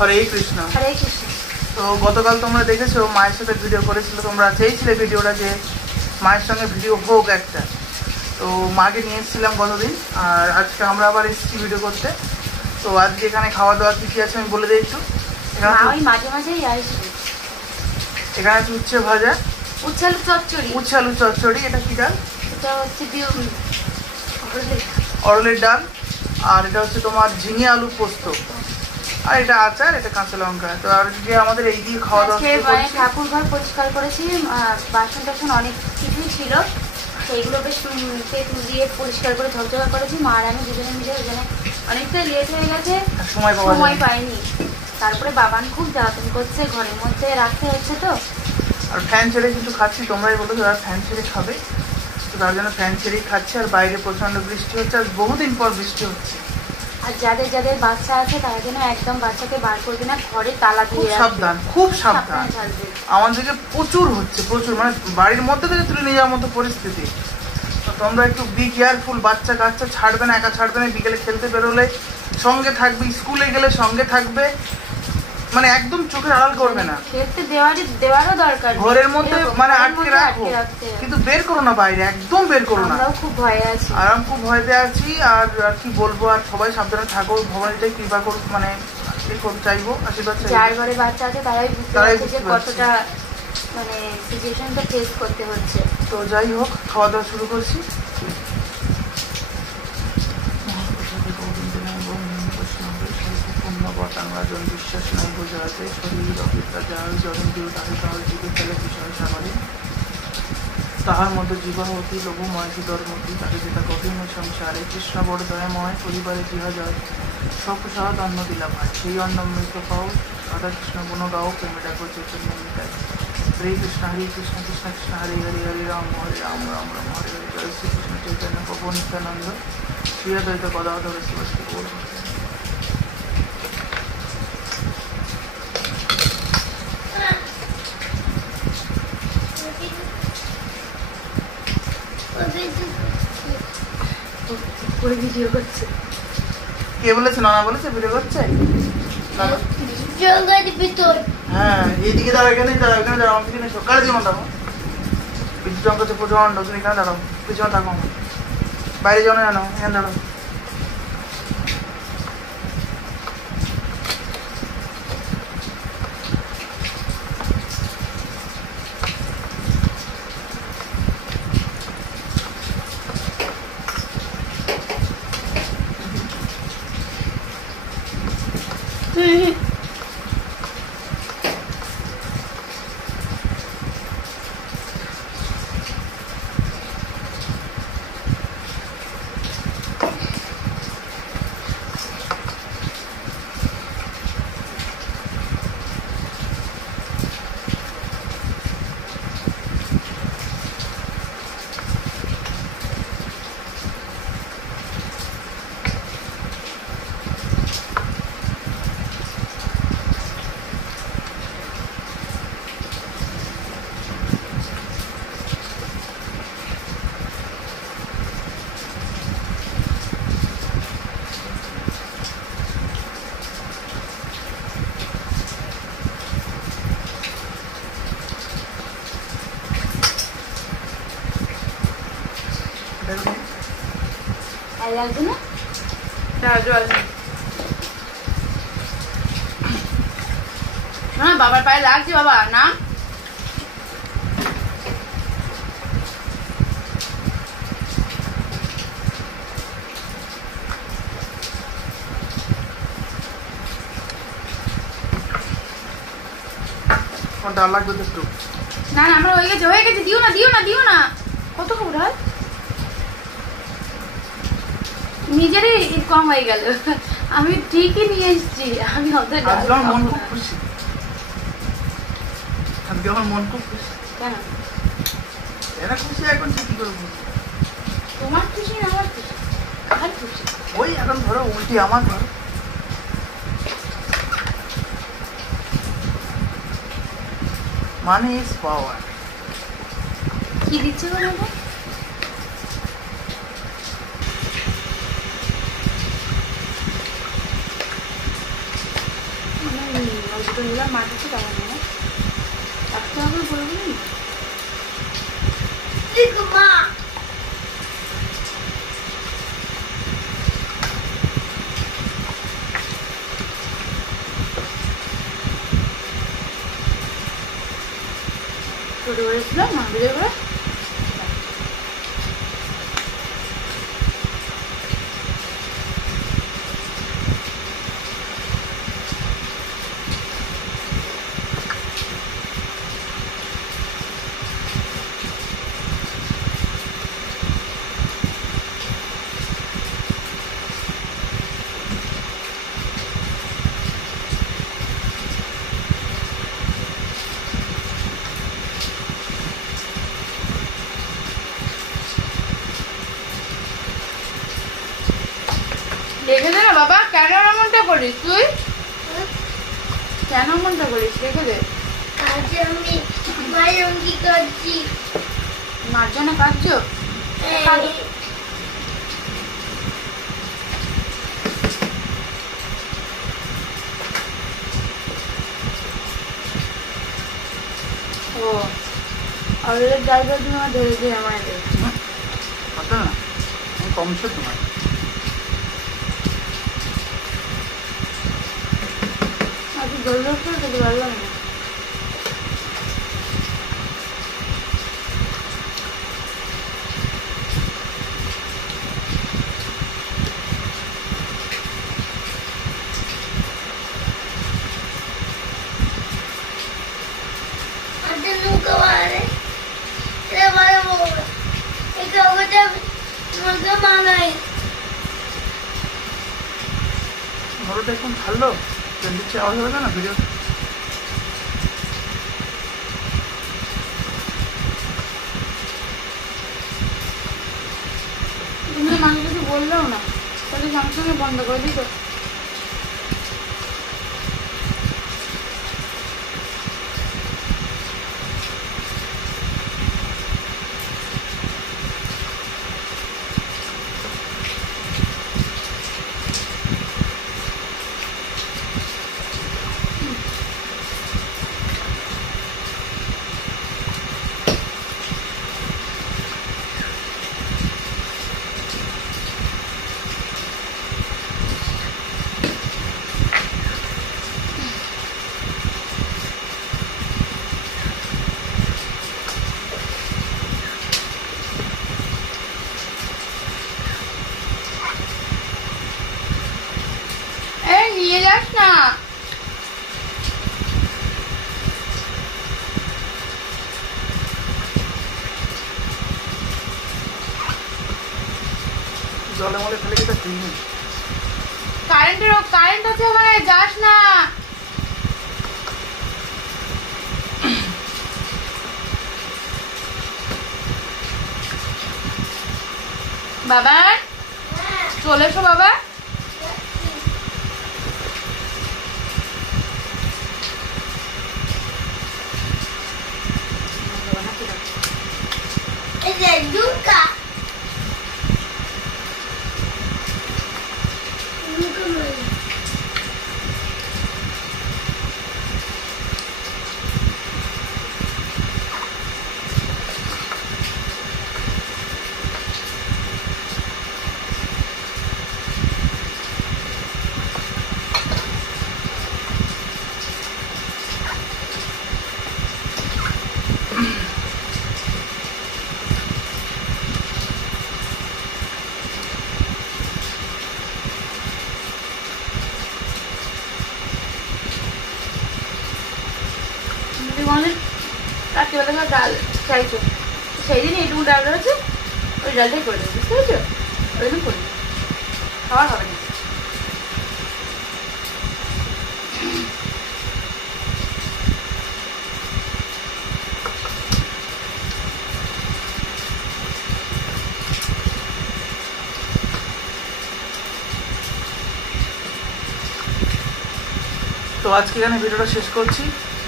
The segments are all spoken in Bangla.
হরে কৃষ্ণ। হরে কৃষ্ণ। তো গতকাল তোমরা দেখেছো মায়ের সাথে ভিডিও করেছিল, তোমরা চেয়েছিলে ভিডিওটা যে মায়ের সঙ্গে ভিডিও হোক একটা। তো মাকে নিয়ে এসেছিলাম গতদিন, আর আজকে আমরা আবার এসেছি ভিডিও করতে। তো আজকে এখানে খাওয়া দাওয়া কী কী আছে আমি বলে দিই একটু। মাঝে মাঝেই আসবে। এখানে আছে উচ্ছে ভাজা, উচ্ছে আলু চচ্চড়ি। উচ্ছে আলু চচ্চড়ি। এটা কি ডাল? এটা হচ্ছে অরলের ডাল। আর এটা হচ্ছে তোমার ঝিঙে আলু পোস্ত। আর এটা আচার, এটা কাঁচা লঙ্কা। তো আজকে আমাদের এই দিয়ে খাওয়া দাওয়া ঠাকুর ঘর পরিষ্কার করেছি, বাসন টাসন অনেক কিছুই ছিল, সেইগুলো বেশ তেঁতুল দিয়ে পরিষ্কার করে ঝকঝকা করেছি। মা আর আমি দুজনে মিলে ওখানে অনেকটা লেট হয়ে গেছে, সময় পাইনি। তারপরে বাবান খুব জ্বালাতন করছে, ঘরের মধ্যে রাখতে হচ্ছে তো। আর ফ্যান ছেড়ে কিন্তু খাচ্ছি, তোমরাই বলো যারা ফ্যান ছেড়ে খাবে, তো তার জন্য ফ্যান ছেড়েই খাচ্ছে। আর বাইরে প্রচণ্ড বৃষ্টি হচ্ছে, আর বহুদিন পর বৃষ্টি হচ্ছে। আর যাদের যাদের বাচ্চা আছে তারা যেন একদম বাচ্চাকে বার করবে না, ঘরে তালা দিয়ে সাবধান, খুব সাবধান। আমাদেরকে প্রচুর হচ্ছে, প্রচুর, মানে বাড়ির মধ্যে থেকে তুলে নিয়ে যাওয়ার মতো পরিস্থিতি। তো তোমরা একটু বি কেয়ারফুল। বাচ্চা কাচ্চা ছাড়বে না, একা ছাড়বে না। বিকেলে খেলতে বেরোলে সঙ্গে থাকবে, স্কুলে গেলে সঙ্গে থাকবে, মানে একদম চোখের আড়াল করবে না। খেলতে দেওয়ারও দরকার, ঘরের মধ্যে মানে আটকে রাখো, কিন্তু বের করো না বাইরে, একদম বের করো না। আমরাও খুব ভয়ে আছি, আর আমি খুব ভয়তে আছি। আর কি বলবো, আর সবাই সাবধানে থাকো, ভগবানটাই কৃপা করুক, মানে চাইবো, আশীর্বাদ চাইবো। যার ঘরে বাচ্চা আছে তারাই বুঝতে পারছে যে কতটা মানে সিচুয়েশনটা ফেস করতে হচ্ছে। তো যাই হোক, খাওয়া দাওয়া শুরু করছি। বিশ্বাস নাই বোঝাতে শরীর অপেক্ষা যার জরম দিও তাকে তাহার জীবে ফেলে বিষয় সামারে, তাহার মধ্যে জীবা অতি লঘুময় ধর্মতি, তাকে যেটা কঠিন সংসারে কৃষ্ণ বড় দয়াময়, পরিবারে জিহা যায় সব সাহায্য অন্ন দিলা ভাই, সেই অন্ন মৃত পাও, রাধা কৃষ্ণ গুণ গাও, প্রেমে ডাকো চৈতন্য মিটায়। হরে কৃষ্ণ কৃষ্ণ কৃষ্ণ হরে হরে, হরে রাম রাম রাম হরে হরে। জয় শ্রীকৃষ্ণ চৈতন্য প্রভু নিত্যানন্দ, শ্রী অদ্বৈত গদাধর শিবশ্রী গৌর। কে বলেছে? নানা বলেছে ভিডিও করছে। হ্যাঁ, এইদিকে দাঁড়াও, এখানে দাঁড়াও, এখানে দাঁড়াও, আমার পিছনে সকালে যেমন দাঁড়াও। বিদ্যুৎ চমক হচ্ছে প্রচন্ড, তুমি এখানে দাঁড়াও, পিছনে থাকো, বাইরে যাও না, জানো, এখানে দাঁড়াও। বাবার পায়ে লাগছে বাবা না। ডাল লাগবে তো একটু। না না, আমরা হয়ে গেছে, হয়ে গেছে, দিও না দিও না দিও না। কত খাবো ডাল? নিজেরই কম হয়ে গেল। আমি ঠিকই নিয়ে এসেছি, আমি অত ডাল। মন খুব খুশি, আজকে আমার মন খুব খুশি। কেন এরা খুশি? এখন কি করবো? তোমার খুশি না আমার খুশি? আমার খুশি। ওই এখন ধরো উল্টি আমার ধরো। Money is power. কি দিচ্ছে গো বাবা? ওই দুটো নিলাম মাছ আছে তেমন না 100 টাকা করে পড়বে না মা ছোট করেছিলাম মা ভিডিও করে রেখে দে না বাবা কেন এমনটা করিস তুই কেন এমনটা করিস রেখে দে আজ আমি মায়ের অঙ্কি করছি মার জন্য কাঁদছো ও আর ড্রাইভার তুমি আমার ধরে দিয়ে আমায় দে কথা না কমছে তোমার আজকে দৌড় করে খেতে পারলাম না আজকে নৌকা বাড়ে এটা বাড়ে বলবে এটা ওটা নৌকা বানাই ঘরটা এখন ভালো দিচ্ছে আওয়াজ হবে না ভিডিও তুমি মানুষ কিছু বললেও না তাহলে সঙ্গে সঙ্গে বন্ধ করে দিত নিয়ে যাস না জলে মলে ফেলে যেতে ঠিক নেই কারেন্ট আছে ওখানে যাস না বাবা চলে এসো বাবা এটা দুকা দুকা মানে রাত্রিবেলা ডাল চাইছো সেই দিন এইটুকু ডাল রয়েছে ওই ডালটাই করে দেবো বুঝতে পেরেছো ওই জন্য করে দেবো খাওয়ার হবে না তো আজকে এখানে ভিডিওটা শেষ করছি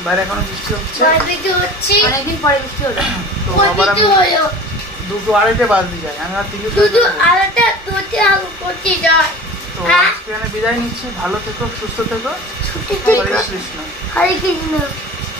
বাইরে এখনো বৃষ্টি হচ্ছে অনেকদিন পরে বৃষ্টি হলো তো আবার আমি 2:30 বাজতে যাই আমি আর 3 দুটো আলাদা দুটো করতে যায় তো আজকে বিদায় নিচ্ছি, ভালো থেকো, সুস্থ থেকো। ছুটি হরে থেকে কৃষ্ণ। হরে কৃষ্ণ।